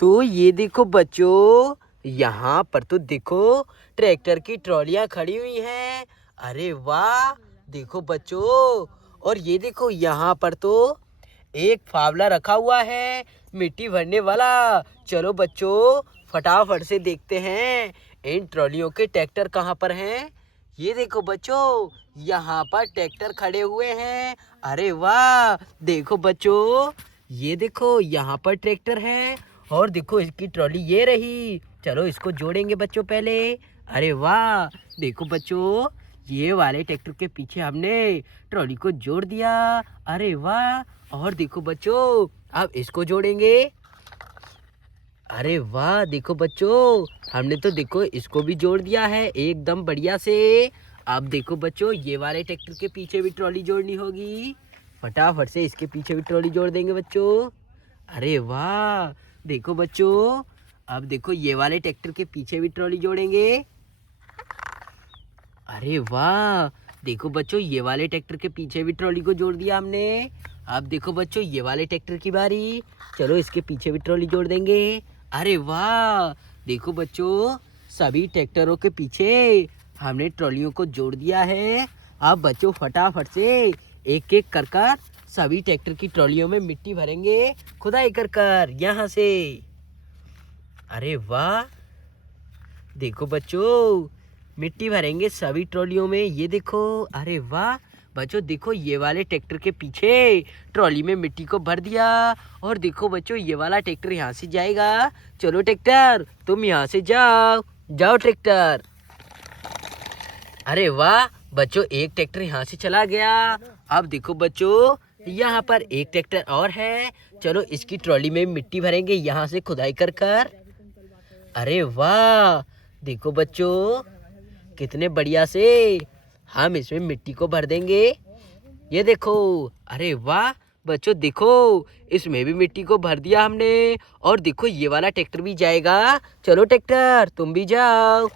तो ये देखो बच्चों, यहाँ पर तो देखो ट्रैक्टर की ट्रॉलियाँ खड़ी हुई हैं। अरे वाह, देखो बच्चों। और ये देखो यहाँ पर तो एक फावला रखा हुआ है मिट्टी भरने वाला। चलो बच्चों, फटाफट से देखते हैं इन ट्रॉलियों के ट्रैक्टर कहाँ पर हैं। ये देखो बच्चों, यहाँ पर ट्रैक्टर खड़े हुए हैं। अरे वाह, देखो बच्चों, ये देखो यहाँ पर ट्रैक्टर है और देखो इसकी ट्रॉली ये रही। चलो इसको जोड़ेंगे बच्चों पहले। अरे वाह, देखो बच्चों, ये वाले ट्रैक्टर के पीछे हमने ट्रॉली को जोड़ दिया। अरे वाह, और देखो बच्चों, अब इसको जोड़ेंगे। अरे वाह, देखो बच्चों, हमने तो देखो इसको भी जोड़ दिया है एकदम बढ़िया से। अब देखो बच्चों, ये वाले ट्रैक्टर के पीछे भी ट्रॉली जोड़नी होगी। फटाफट से इसके पीछे भी ट्रॉली जोड़ देंगे बच्चों। अरे वाह, देखो बच्चों, अब देखो ये वाले ट्रैक्टर के पीछे भी ट्रॉली जोड़ेंगे। अरे वाह, देखो बच्चों, ये वाले ट्रैक्टर के पीछे भी ट्रॉली को जोड़ दिया हमने। अब देखो बच्चों, ये वाले ट्रैक्टर की बारी। चलो इसके पीछे भी ट्रॉली जोड़ देंगे। अरे वाह, देखो बच्चों, सभी ट्रैक्टरों के पीछे हमने ट्रॉलियों को जोड़ दिया है। अब बच्चों फटाफट से एक एक कर कर सभी ट्रैक्टर की ट्रॉलियों में मिट्टी भरेंगे, खुदाई कर कर यहाँ से। अरे वाह, देखो बच्चों, मिट्टी भरेंगे सभी ट्रॉलियों में। ये देखो, अरे वाह बच्चों, देखो ये वाले ट्रैक्टर के पीछे ट्रॉली में मिट्टी को भर दिया। और देखो बच्चों, ये वाला ट्रैक्टर यहाँ से जाएगा। चलो ट्रैक्टर, तुम यहाँ से जाओ। जाओ ट्रैक्टर। अरे वाह बच्चों, एक ट्रैक्टर यहाँ से चला गया। अब देखो बच्चों, यहाँ पर एक ट्रैक्टर और है। चलो इसकी ट्रॉली में मिट्टी भरेंगे यहाँ से खुदाई कर कर। अरे वाह, देखो बच्चों, कितने बढ़िया से हम इसमें मिट्टी को भर देंगे। ये देखो, अरे वाह बच्चों, देखो इसमें भी मिट्टी को भर दिया हमने। और देखो ये वाला ट्रैक्टर भी जाएगा। चलो ट्रैक्टर, तुम भी जाओ।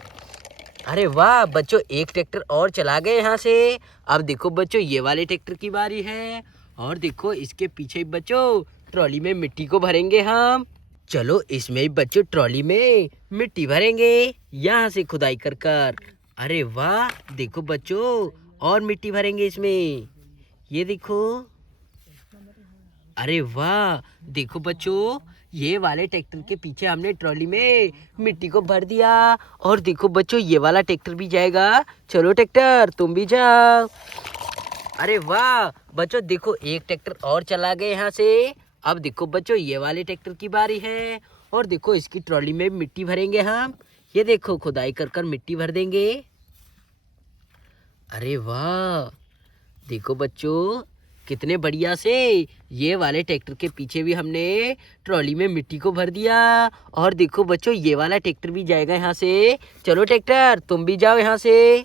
अरे वाह बच्चों, एक ट्रैक्टर और चला गए यहाँ से। अब देखो बच्चों, ये वाले ट्रैक्टर की बारी है। और देखो इसके पीछे बच्चों ट्रॉली में मिट्टी को भरेंगे हम। चलो इसमें भी बच्चों ट्रॉली में मिट्टी भरेंगे यहाँ से खुदाई कर कर। अरे वाह, देखो बच्चों, और मिट्टी भरेंगे इसमें। ये देखो, अरे वाह, देखो बच्चों, ये वाले ट्रैक्टर के पीछे हमने ट्रॉली में मिट्टी को भर दिया। और देखो बच्चों, ये वाला ट्रैक्टर भी जाएगा। चलो ट्रैक्टर, तुम भी जाओ। अरे वाह बच्चों, देखो एक ट्रैक्टर और चला गया यहाँ से। अब देखो बच्चों, ये वाले ट्रैक्टर की बारी है। और देखो इसकी ट्रॉली में मिट्टी भरेंगे हम। ये देखो, खुदाई कर कर मिट्टी भर देंगे। अरे वाह, देखो बच्चों, कितने बढ़िया से ये वाले ट्रैक्टर के पीछे भी हमने ट्रॉली में मिट्टी को भर दिया। और देखो बच्चों, ये वाला ट्रैक्टर भी जाएगा यहाँ से। चलो ट्रैक्टर, तुम भी जाओ यहाँ से।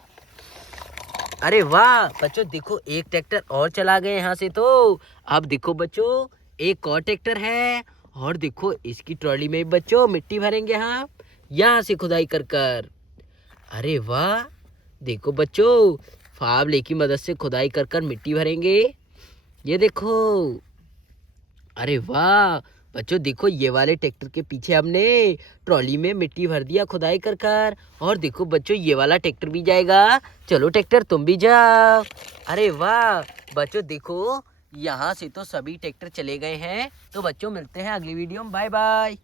अरे वाह बच्चों, देखो एक ट्रैक्टर और चला गया यहाँ से। तो अब देखो बच्चों, एक और ट्रैक्टर है। और देखो इसकी ट्रॉली में बच्चों मिट्टी भरेंगे हम यहाँ से खुदाई कर कर। अरे वाह, देखो बच्चों, फावले की मदद से खुदाई कर कर मिट्टी भरेंगे। ये देखो, अरे वाह बच्चों, देखो ये वाले ट्रैक्टर के पीछे हमने ट्रॉली में मिट्टी भर दिया खुदाई कर कर। और देखो बच्चों, ये वाला ट्रैक्टर भी जाएगा। चलो ट्रैक्टर, तुम भी जाओ। अरे वाह बच्चों, देखो यहाँ से तो सभी ट्रैक्टर चले गए हैं। तो बच्चों, मिलते हैं अगली वीडियो में। Bye bye.